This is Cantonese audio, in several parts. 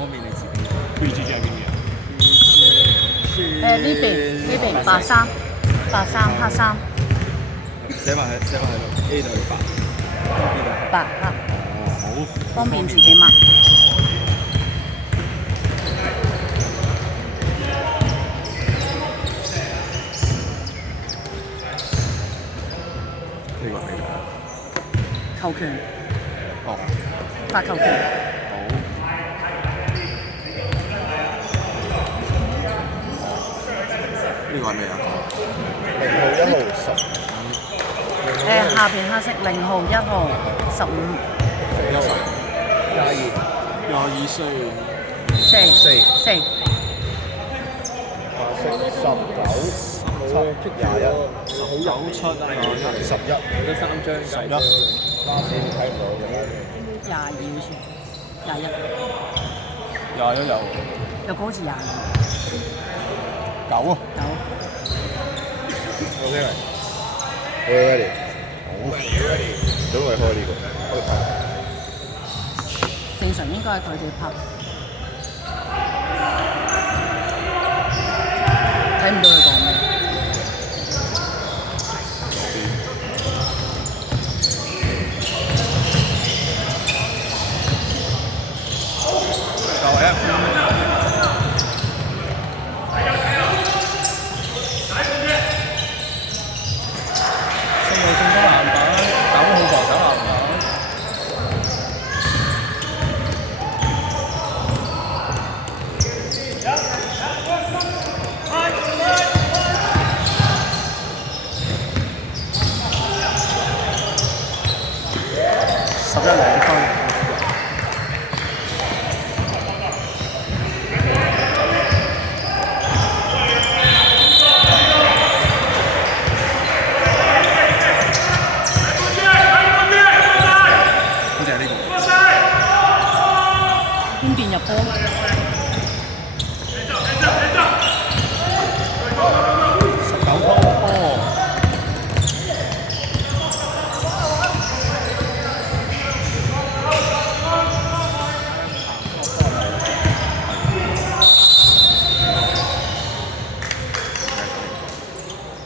方便你自己。預設係邊嘅？呢邊白衫黑衫，寫埋喺度 A 度白，B 度黑。白黑，哦，好，方便自己抹。呢個係咩嚟？球權，哦，發球權。好。呢個係咩啊0號、1號、10。下邊黑色0號、1號、15、22歲4。白色19、21、9出11，得3張11。拉線睇唔到嘅。22好似21， 21有有個好似22。9啊。OK 未？好 ready。好 ready。準備開呢個，開拍。正常應該係佢哋拍，睇唔到佢講咩。就係1分。11兩分。好似係呢個。邊邊入波19波波。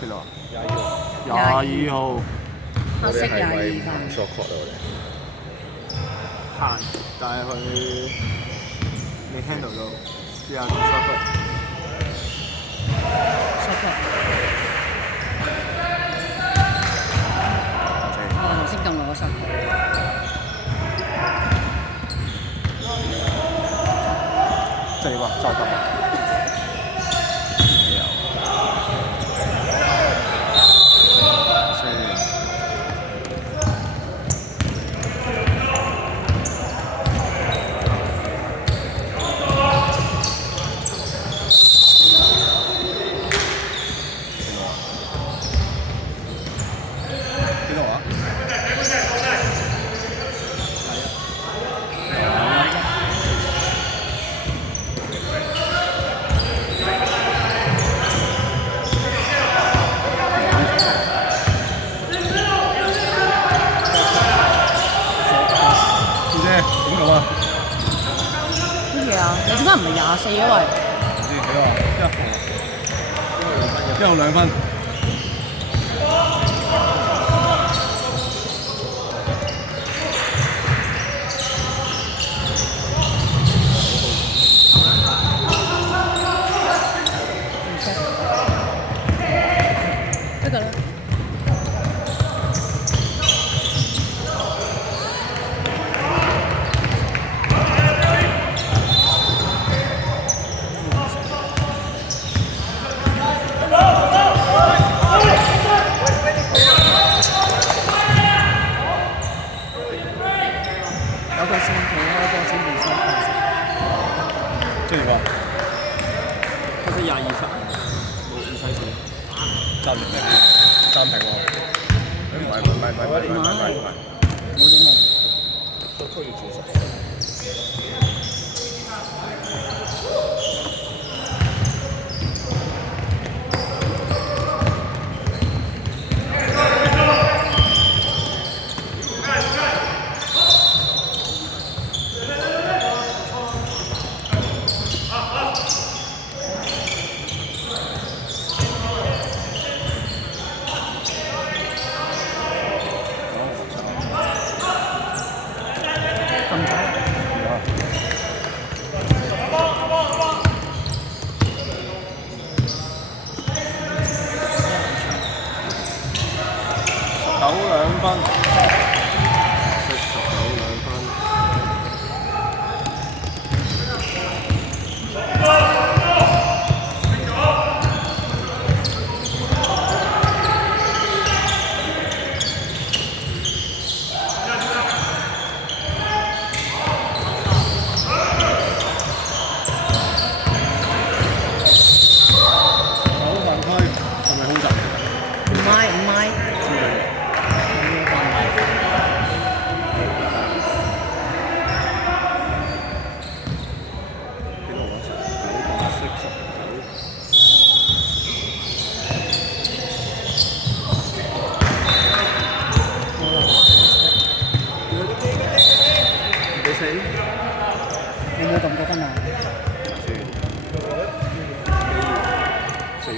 邊度啊？22號。黑色22咪分。 short cut 啊我哋。行，但係佢未 handle 到，試下 shot cut。我頭先撳落個手。即係點啊？再撳啊！幾多啊？小姐點講啊？乜嘢啊？你點解唔係24嘅喂？唔知幾多啊？一號2分。得㗎啦。有個線旗，有個線唔收。即係話，好似22分，冇唔使錢，暫停暫停喎。唔係，冇點冇。 short cut 要轉10。有冇咁多分啊？4-2。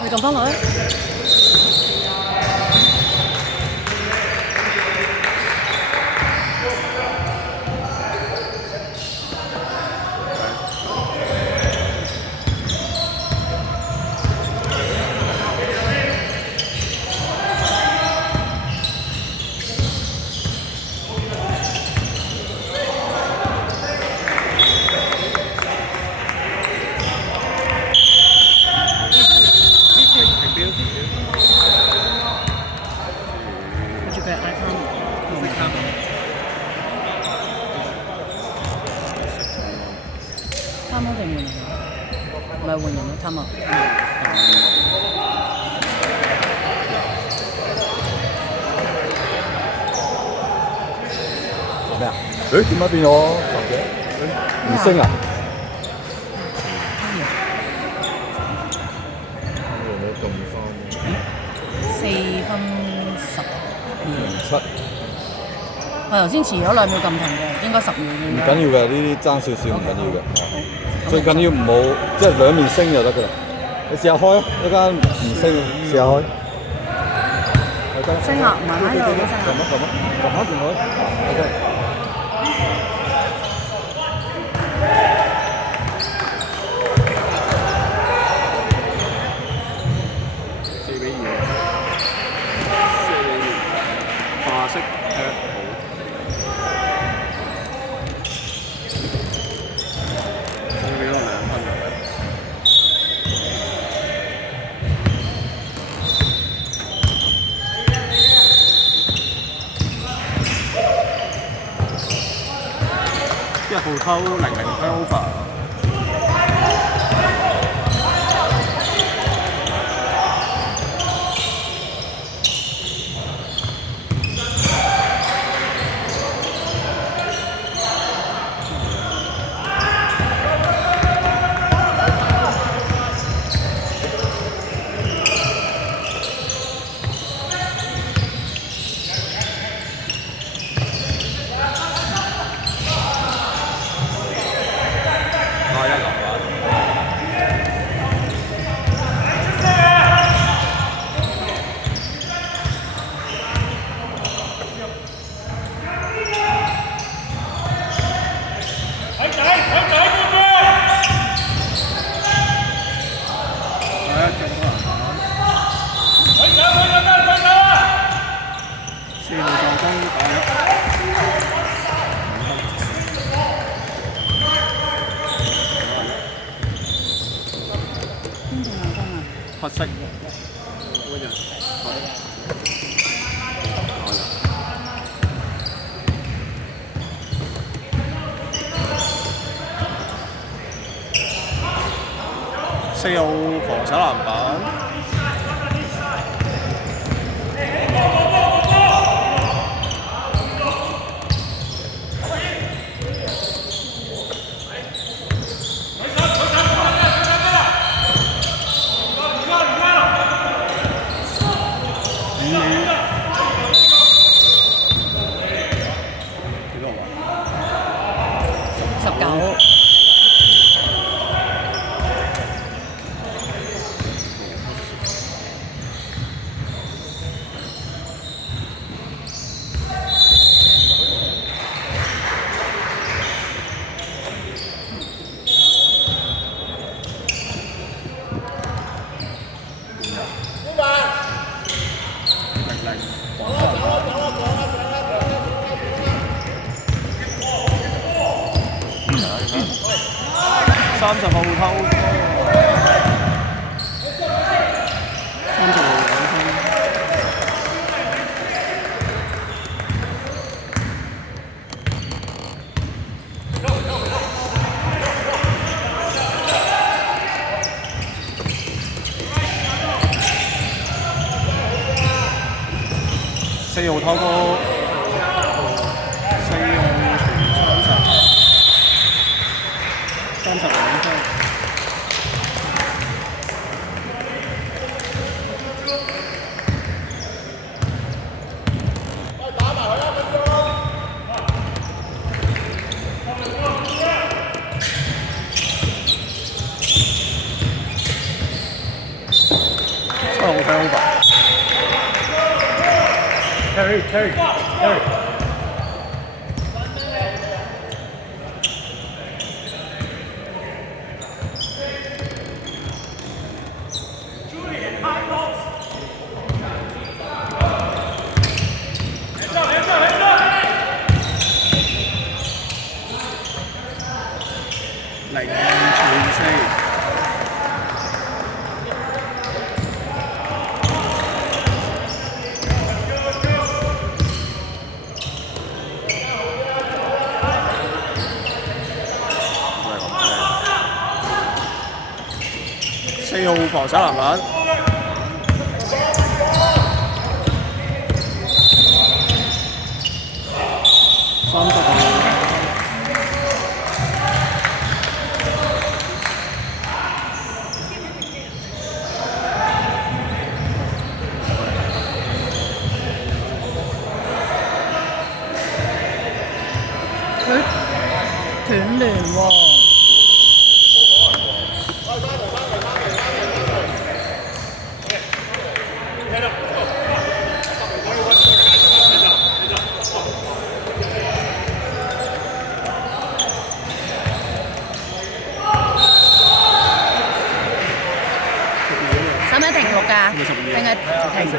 你撳翻落去。跟住佢係嗌湯，唔識湯。湯姆定換人啊？唔係換人咯，湯姆。咩啊？誒點解變咗唔升啊？4分12。我頭先遲咗2秒撳停嘅，應該10秒唔緊要嘅，呢啲爭少少唔緊要嘅。最緊要唔好即係兩面升就得㗎啦。你試下開啊，一間唔升，試下開。升啊，慢慢喺度升啊。撳下電話。OK。化式踢好。送俾我2分。1號偷00 turnover。黑色。4號防守籃板。30號偷。4號偷波，4號全30，30零分。Carry. 零全4。4號防守籃板，30號。佢斷聯喎。使唔使停6㗎？定係停？